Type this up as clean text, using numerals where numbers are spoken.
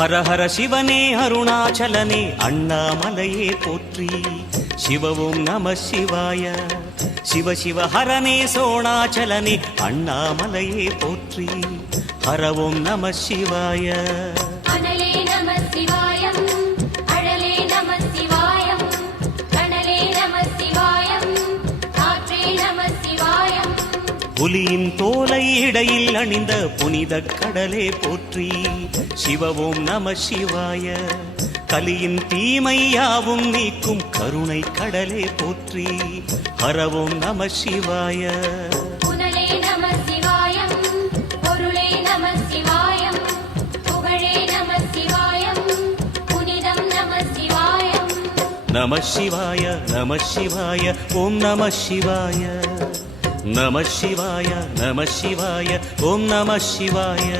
ஹர ஹர சிவனே அருணாச்சலனே அண்ணாமலையே போற்றி. சிவவும் நம சிவாய. சிவ சிவ ஹரனே சோணாச்சலனே அண்ணாமலையே போற்றி. ஹரவும் நம சிவாய. அனலே நம சிவாயம், அழலே நம சிவாயம், கனலே நம சிவாயம், காற்றே நம சிவாயம். புலியின் தோலை இடையில் அணிந்த புனித கடலே போற்றி. சிவவும் நம சிவாய. கலியின் தீமையாவும் நீக்கும் கருணை கடலே போற்றி. ஹரவும் நம சிவாய. புனலே நம சிவாயம், பொருளே நம சிவாயம், புகழே நம சிவாயம், புனிதம் நம சிவாயம். நம சிவாய நம சிவாய ஓம் நம சிவாய. நம சிவாய நம சிவாய ஓம் நம சிவாய.